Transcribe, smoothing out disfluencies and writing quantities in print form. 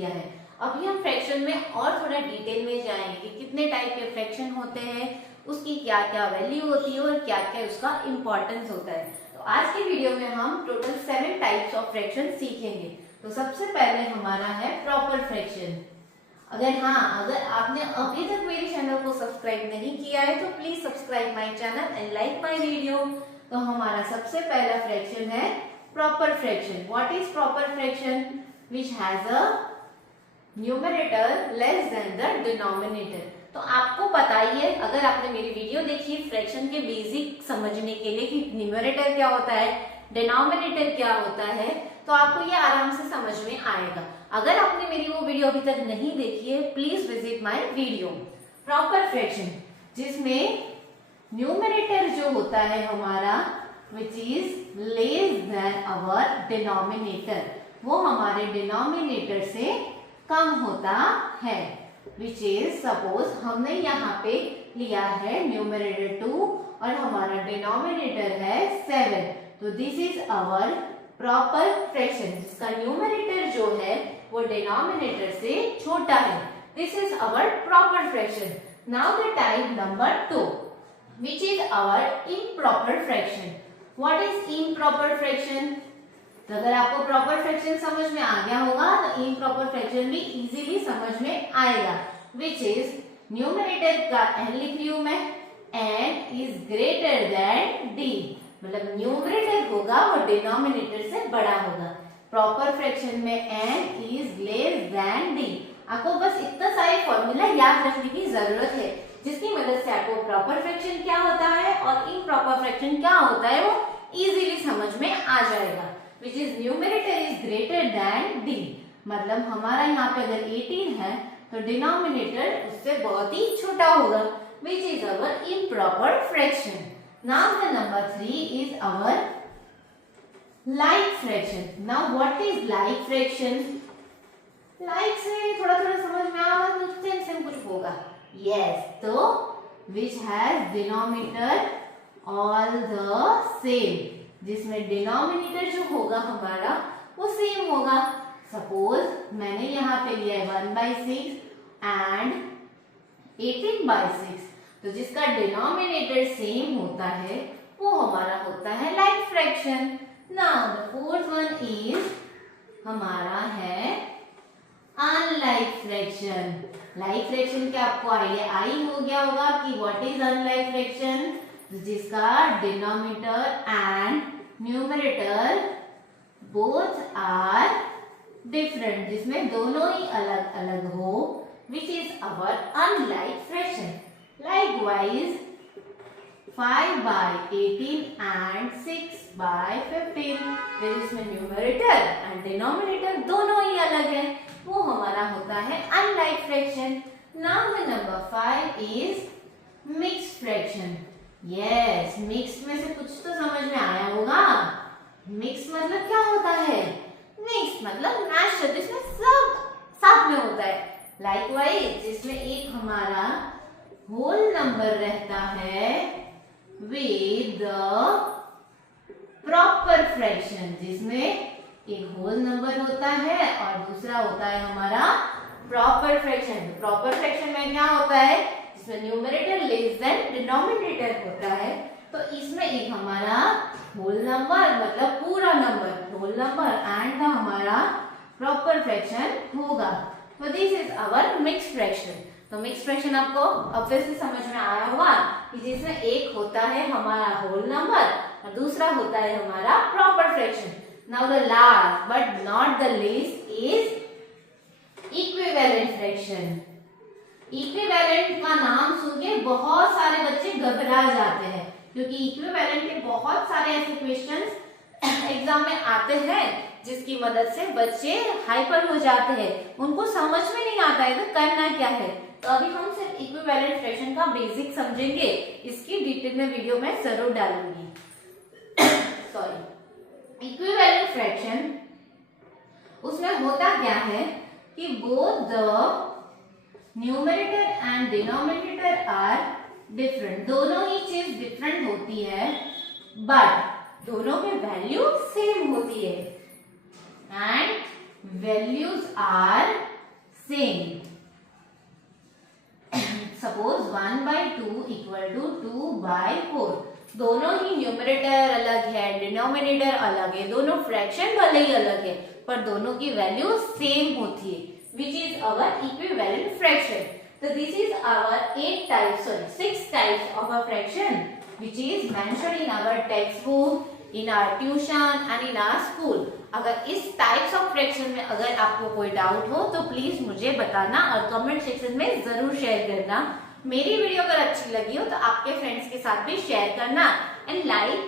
लिया है। अभी हम फ्रैक्शन में और थोड़ा डिटेल में जाएंगे कि कितने टाइप के फ्रैक्शन होते हैं, उसकी क्या क्या वैल्यू होती है और क्या क्या उसका इम्पोर्टेंस होता है। तो आज की वीडियो में हम टोटल 7 टाइप्स ऑफ फ्रैक्शन सीखेंगे। तो सबसे पहले हमारा है प्रॉपर फ्रैक्शन। अगर आपने अभी तक मेरे चैनल को सब्सक्राइब नहीं किया है तो please subscribe my channel and like my video. तो हमारा सबसे पहला फ्रैक्शन है proper fraction. What is proper fraction? Which has a numerator less than the denominator. तो आपको पता ही है, अगर आपने मेरी वीडियो देखी फ्रैक्शन के बेसिक समझने के लिए कि न्यूमरेटर क्या होता है, डिनोमिनेटर क्या होता है, तो आपको ये आराम से समझ में आएगा। अगर आपने मेरी वो वीडियो अभी तक नहीं देखी है, please visit my video. Proper fraction जिसमें न्यूमरेटर जो होता है हमारा which is less than our denominator, वो हमारे डिनोमिनेटर से कम होता है। विच इज सपोज हमने यहाँ पे लिया है न्यूमरेटर 2 और हमारा डिनोमिनेटर है 7, तो this is our proper fraction जिसका न्यूमरेटर जो है वो डिनोमिनेटर से छोटा है। This is our proper fraction. Now the type number 2 which is our improper fraction. What is improper fraction? तो अगर आपको प्रॉपर फ्रैक्शन समझ में आ गया होगा तो इम्प्रॉपर फ्रैक्शन भी इजीली समझ में आएगा। विच इज न्यूमरेटर का n लिख रही हूं मैं, n is greater than d, मतलब न्यूमरेटर होगा वो डिनोमिनेटर से बड़ा होगा। प्रॉपर फ्रैक्शन में n is less then d। आपको बस इतना सारे फॉर्मूला याद रखने की जरूरत है जिसकी मदद से आपको प्रॉपर फ्रैक्शन क्या होता है और इम्प्रॉपर फ्रैक्शन क्या होता है वो इजीली समझ में आ जाएगा। Which is numerator is greater than d, मतलब हमारा यहाँ पे अगर 18 है तो डिनोमिनेटर उससे बहुत ही छोटा होगा। Which is our improper fraction. Now the number 3 is our like fraction. Now what is like fraction? Like से थोड़ा थोड़ा समझ में आ रहा है, कुछ सेम कुछ होगा। Yes, तो which has denominator all the same, जिसमें डिनोमिनेटर जो होगा हमारा वो सेम होगा। सपोज मैंने यहाँ पे लिया है 1/6 एंड 18/6, तो जिसका डिनोमिनेटर सेम होता है वो हमारा होता है like fraction. Now the fourth one is हमारा है अनलाइक फ्रैक्शन। लाइक फ्रैक्शन का आपको आइडिया आई हो गया होगा कि व्हाट इज अनलाइक फ्रैक्शन, जिसका denominator and numerator both are different, जिसमें दोनों ही अलग अलग हो, which is our unlike fraction. Likewise 5/18 and 6/15, जिसमें न्यूमरेटर एंड डिनोमिनेटर दोनों ही अलग है, वो हमारा होता है unlike fraction. Now the number 5 is mixed fraction. Yes, mix में से कुछ तो समझ में आया होगा। मिक्स मतलब क्या होता है? मिक्स मतलब मैशर, जिसमें सब साथ में होता है। लाइकवाइज जिसमें एक हमारा होल नंबर रहता है विद द प्रॉपर फ्रैक्शन, जिसमें एक होल नंबर होता है और दूसरा होता है हमारा प्रॉपर फ्रैक्शन। प्रॉपर फ्रैक्शन में क्या होता है, इसमें न्यूमरेटर लेस देन डिनोमिनेटर होता है, तो इसमें एक हमारा होल नंबर मतलब पूरा नंबर होल नंबर एंड हमारा प्रॉपर फ्रैक्शन होगा। तो this is our mixed fraction. तो मिक्स्ड फ्रैक्शन आपको ऑब्वियसली समझ में आया होगा कि जिसमें एक होता है हमारा होल नंबर और दूसरा होता है हमारा proper fraction. Now the last but not the least is equivalent fraction. Equivalent का नाम सुन के बहुत सारे बच्चे घबरा जाते हैं, क्योंकि इक्विवेलेंट के बहुत सारे ऐसे क्वेश्चंस एग्जाम में आते हैं जिसकी मदद से बच्चे हाइपर हो जाते हैं, उनको समझ में नहीं आता है तो करना क्या है। तो अभी हम सिर्फ इक्विवेलेंट फ्रैक्शन का बेसिक समझेंगे, इसकी डिटेल में वीडियो में जरूर डालूंगी। सॉरी, इक्विवेलेंट फ्रैक्शन उसमें होता क्या है कि both the numerator and denominator are different, दोनों ही चीज डिफरेंट होती है बट दोनों के वैल्यू सेम होती है and values are same. Suppose 1/2 equal to 2/4। दोनों ही न्यूमरेटर अलग है, डिनोमिनेटर अलग है, दोनों फ्रैक्शन भले ही अलग है पर दोनों की वैल्यू सेम होती है, विच is our equivalent fraction. So this is our 6 types of a fraction which is mentioned in our textbook, in our tuition and in our school. अगर इस टाइप्स ऑफ फ्रैक्शन में अगर आपको कोई डाउट हो तो प्लीज मुझे बताना और कमेंट सेक्शन में जरूर शेयर करना। मेरी वीडियो अगर अच्छी लगी हो तो आपके फ्रेंड्स के साथ भी शेयर करना एंड लाइक